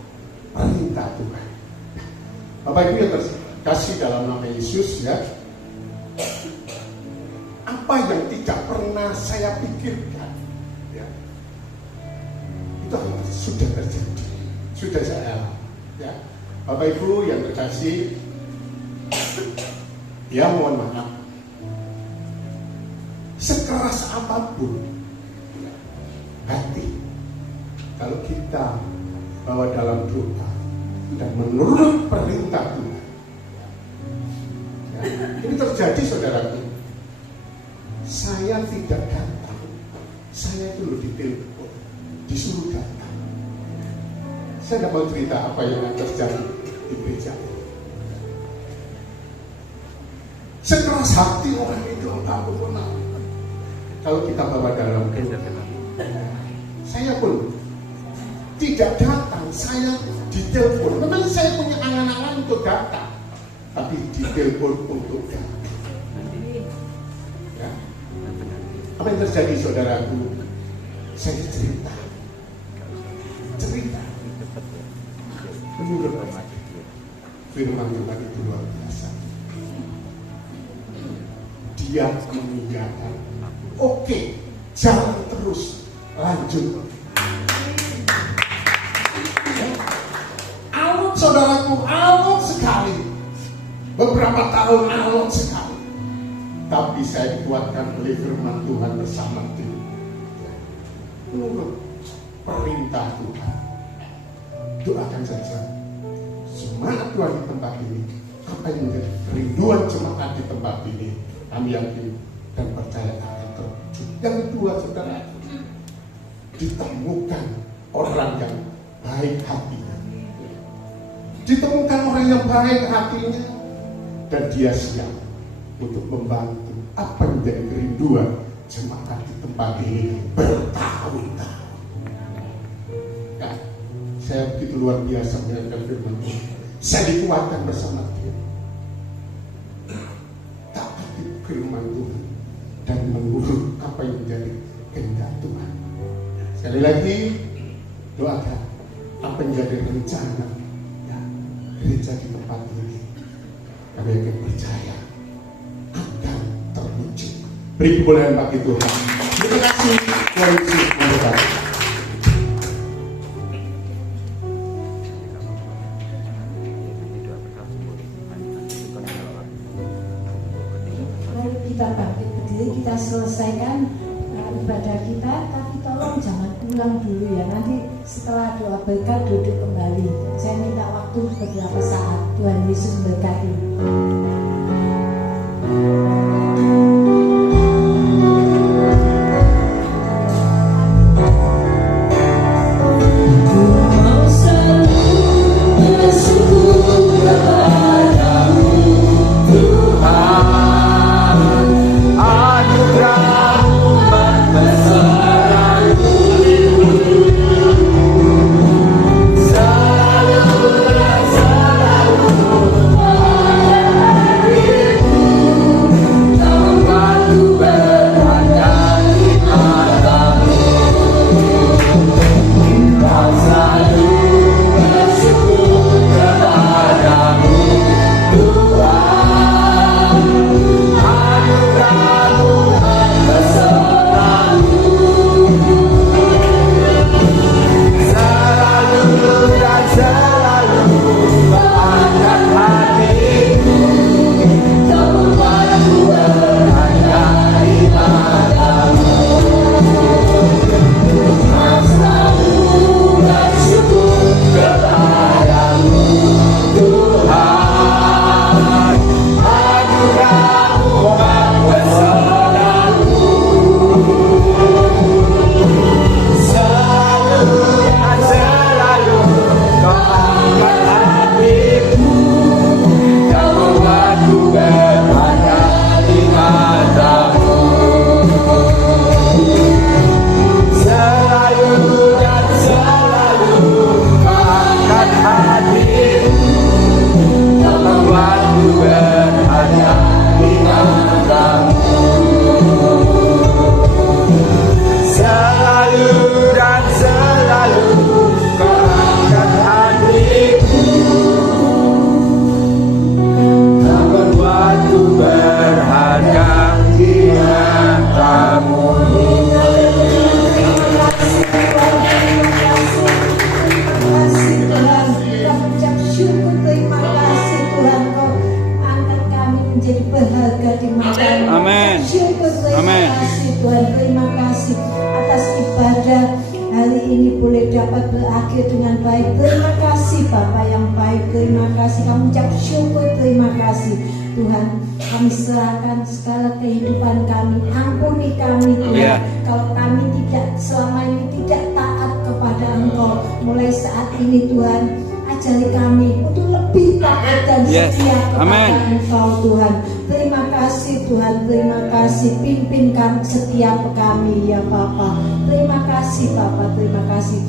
perintah Tuhan. Bapak Ibu yang terkasih dalam nama Yesus, ya, apa yang tidak pernah saya pikirkan, ya, itu sudah terjadi, sudah saya alami, ya. Bapak Ibu yang terkasih, ya, mohon maaf, sekeras apapun hati, kalau kita bawa dalam doa dan menurut perintah Tuhan, ya, ini terjadi, saudaraku. Saya tidak datang, saya itu ditelepon, disuruh datang. Saya tidak mau cerita apa yang terjadi di gereja. Sekeras hati orang itu aku pernah. Kalau kita bawa dalam doa, saya pun tidak datang, saya ditelepon. Memang saya punya angan-angan untuk datang, tapi ditelepon untuk datang. Ya. Apa yang terjadi, saudaraku? Saya cerita. Menurut firman Tuhan itu luar biasa. Dia mengingatkan, oke, jalan terus, lanjut. Alot, saudaraku, alot sekali. Beberapa tahun alot sekali. Tapi saya dikuatkan oleh firman Tuhan bersama tim. Menurut perintah Tuhan, doakan saja semangat Tuhan di tempat ini. Apa yang menjadi kerinduan jemaat di tempat ini, kami yakin dan percaya akan terwujud. Yang kedua, saudara, ditemukan orang yang baik hatinya. Ditemukan orang yang baik hatinya dan dia siap untuk membantu apa yang menjadi kerinduan jemaat di tempat ini bertahun-tahun. Ya, saya begitu luar biasa mendengarkan firman Tuhan. Saya dikuatkan bersama dia. Taati firman Tuhan dan menurut apa yang menjadi kehendak Tuhan. Sekali lagi, doakan apa yang menjadi rencana, ya, gereja di tempat ini. Kami akan percaya akan terwujud. Beri kebolehan bagi Tuhan. Terima kasih. Tuhan Yesus memberkati. Mari kita bangkit berdiri, kita selesaikan ibadah kita, tapi tolong jangan pulang dulu ya. Nanti setelah doa berkat duduk kembali. Saya minta waktu beberapa saat. Tuhan Yesus memberkati. Selalu menjadi berharga di matamu. Amin. Syukur, terima Amin. kasih Tuhan, terima kasih atas ibadah hari ini boleh dapat berakhir dengan baik. Terima kasih Bapa yang baik, terima kasih. Kami ucap syukur, terima kasih Tuhan. Kami serahkan segala kehidupan kami, ampuni kami Tuhan. Kalau kami tidak selama ini tidak taat kepada Engkau, mulai saat ini Tuhan, ajari kami untuk lebih taat dan setia kepada Engkau Tuhan. Terima kasih Tuhan, terima kasih. Pimpin kami, setiap kami ya Bapa. Terima kasih Bapa, terima kasih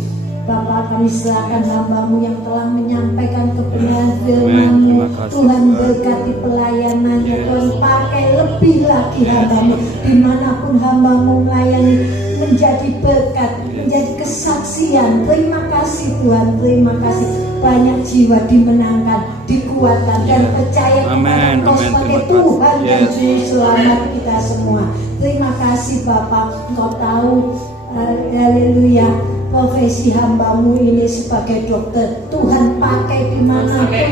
Bapa. Kami serahkan hamba-Mu yang telah menyampaikan kebenaran firman-Mu. Tuhan berkati pelayanannya, Tuhan pakai lebih lagi hamba-Mu. Dimanapun hamba-Mu melayani, menjadi berkat, menjadi kesaksian. Terima kasih Tuhan, terima kasih. Banyak jiwa dimenangkan, dikuatkan dan percaya kepada Engkau sebagai Tuhan dan Juru Selamat kita semua. Terima kasih Bapa. Engkau tahu, haleluya, profesi hamba-Mu ini sebagai dokter. Tuhan pakai dimanapun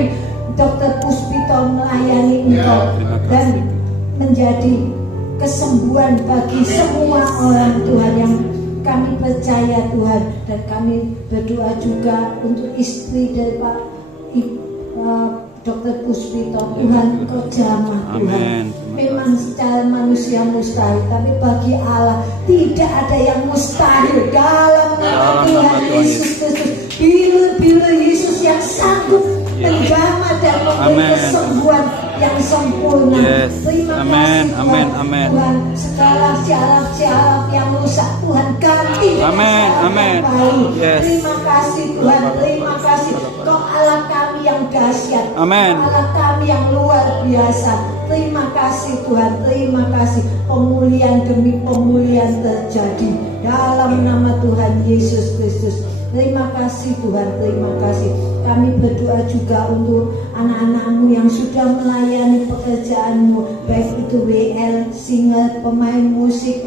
Dokter Puspito melayani Engkau dan menjadi kesembuhan bagi semua orang Tuhan yang kami percaya Tuhan. Dan kami berdoa juga untuk istri dari Pak Dokter Puspito. Tuhan Engkau jamah Tuhan. Memang secara manusia mustahil, tapi bagi Allah tidak ada yang mustahil. Dalam nama Tuhan Yesus Kristus, bila Yesus yang sanggup menjamah dan memberi kesembuhan yang sempurna. Terima kasih Tuhan. Segala syaraf-syaraf yang rusak Tuhan ganti dengan yang baru. Terima kasih Tuhan, terima kasih. Kau Allah kami yang dahsyat, Allah kami yang luar biasa. Terima kasih Tuhan, terima kasih. Pemulihan demi pemulihan terjadi dalam nama Tuhan Yesus Kristus. Terima kasih Tuhan, terima kasih. Kami berdoa juga untuk anak-anak-Mu yang sudah melayani pekerjaan-Mu, baik itu WL, singer, pemain musik,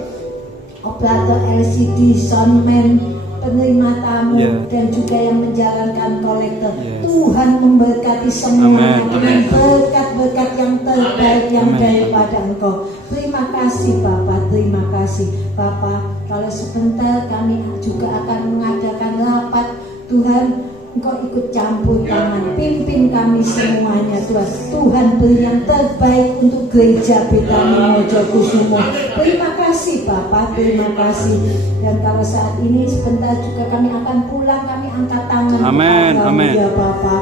operator LCD, soundman, penerima tamu, dan juga yang menjalankan kolektor. Tuhan memberkati semuanya dengan berkat-berkat yang terbaik yang daripada Engkau. Terima kasih Bapak, terima kasih Bapak. Kalau sebentar kami juga akan mengadakan rapat, Tuhan Engkau ikut campur tangan, pimpin kami semuanya Tuhan. Tuhan beri yang terbaik untuk gereja Betani Mojokusumo. Terima kasih Bapak, terima kasih. Dan kalau saat ini sebentar juga kami akan pulang, kami angkat tangan ya Bapak,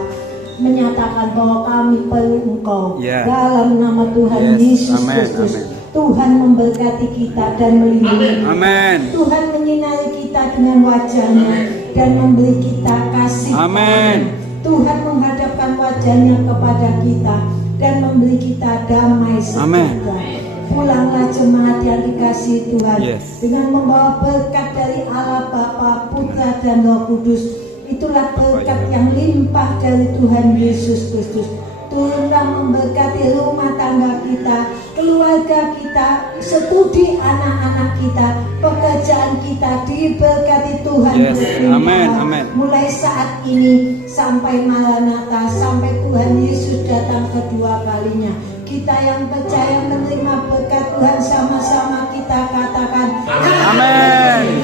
menyatakan bahwa kami perlu Engkau dalam nama Tuhan Yesus Kristus. Tuhan memberkati kita dan melindungi kita. Tuhan menyinari kita dengan wajah-Nya dan memberi kita kasih. Tuhan menghadapkan wajah-Nya kepada kita dan memberi kita damai sejahtera. Pulanglah jemaat yang dikasihi Tuhan dengan membawa berkat dari Allah Bapa, Putra dan Roh Kudus. Itulah berkat yang limpah dari Tuhan Yesus Kristus. Turunlah memberkati rumah tangga kita, keluarga kita, studi anak-anak kita, pekerjaan kita diberkati Tuhan. Mulai saat ini sampai Maranatha, sampai Tuhan Yesus datang kedua kalinya. Kita yang percaya menerima berkat Tuhan, sama-sama kita katakan amin.